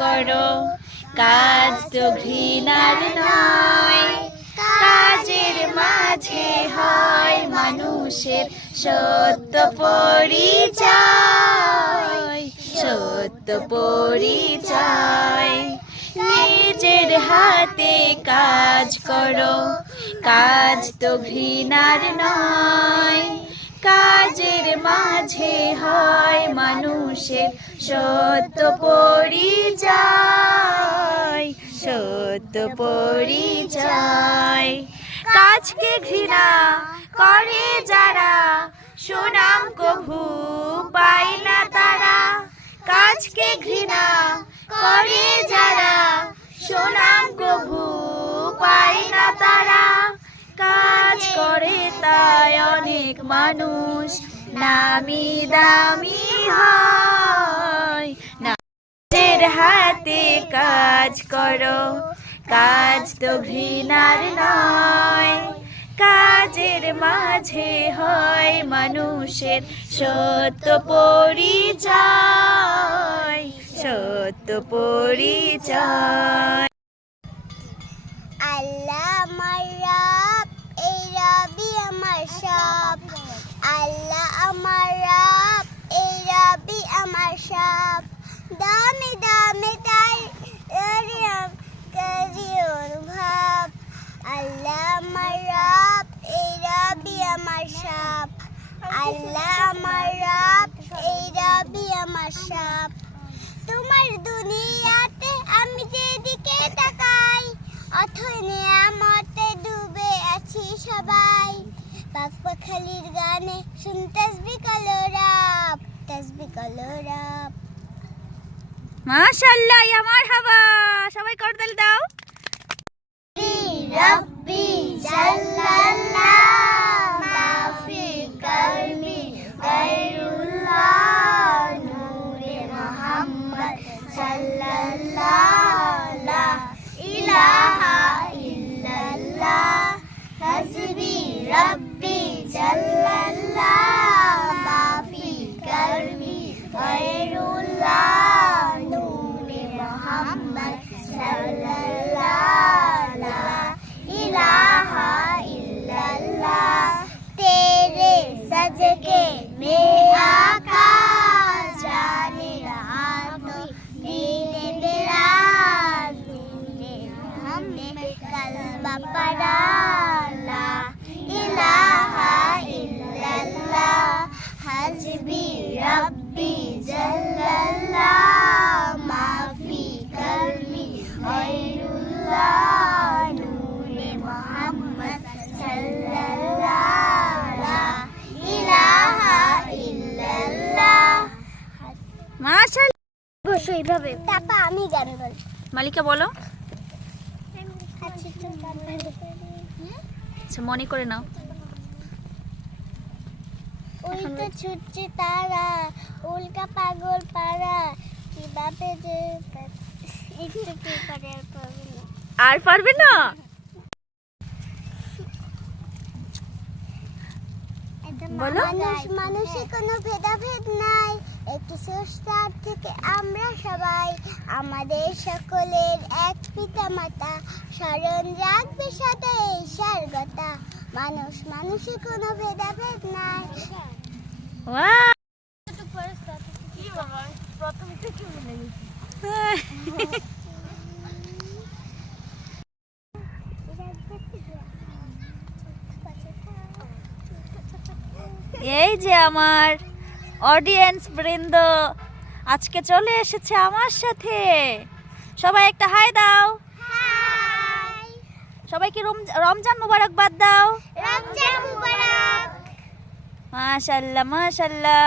করো, কাজ তো ঘৃণার নয়। কাজের মাঝে হয় মানুষের সত্য পরিচয়, সত্য পরিচয়। নিজের হাতে কাজ করো, কাজ তো ঘৃণার নয়। কাজের মাঝে হয় মানুষের সত্য পরিচয়, সত্য পরিচয়। কাজকে ঘৃণা করে যারা, সুনাম কভু পায় না তারা। কাজকে ঘৃণা করে যারা, সুনাম কভু পায় না তারা। কাজ করে তাই অনেক মানুষ নামি দামি হয়। নিজের হাতে কাজ করো, কাজ তো ঘৃণার নয়। কাজের মাঝে হয় মানুষের সত্য পরিচয়, সত্য পরিচয়। আল্লাহ আমার রব, এই রবি আমার সব। আল্লাহ আমার রব, এই রবি আমার সব। দামে দামে তাই করি অনুভব। আল্লাহ আমার রব, এই রবি আমার সব। আল্লাহ আমার রব, এই রবি আমার সব। তোমার দুনিয়াতে আমি যেদিকে তাকাই, অথই নিয়ামতে ডুবে আছি সবাই। পাক পাখালির গানে শুন তাসবিহ কলরব, তাসবিহ কলরব। মাশাআল্লাহ, ইয়া মারহাবা। সবাই করতালি দাও। রব্বি জাল্লাল্লাহ মাফি কলমি গায়রুল্লাহ নূরে মুহাম্মদ সাল্লাল্লাহ লা ইলাহা ইল্লাল্লাহ হাসবি রব্বি জাল্লাল্লাহ মাফি কলমি গায়রুল্লাহ নূরে মুহাম্মদ সাল্লাল্লাহ লা इलाहा इल्लल्लाह। तेरे सजके में आका जाने रहा तो दीने मेरा दीने हमने कलमा पढ़ा ला इलाहा इल्लल्लाह हस्बी रब्बी जल्लल्लाह माफी कलमी गैरुल्लाह এইভাবে তারপর আমি গান বলবো। মালিকা বলো। আচ্ছা, মনে করে নাও। ওই তো ছুটছে তারা, উল্কা পাগল পাড়া, কিভাবে যে একটু কি করে আর পারবে না। বলো। মানুষে কোনো ভেদাভেদ নাই, একটি স্রষ্টার থেকে আমরা সবাই। আমাদের সকলের এক পিতা মাতা, স্মরণ রাখবে সদা এই সারগতা। মানুষ মানুষে কোনো ভেদাভেদ নাই। প্রথম থেকে ভুলে গেছি। এই যে আমার অডিয়েন্স বৃন্দ আজকে চলে এসেছে আমার সাথে। সবাই একটা হাই দাও। হাই। সবাইকে রমজান মুবারকবাদ দাও। রমজান মুবারক। মাশাআল্লাহ মাশাআল্লাহ।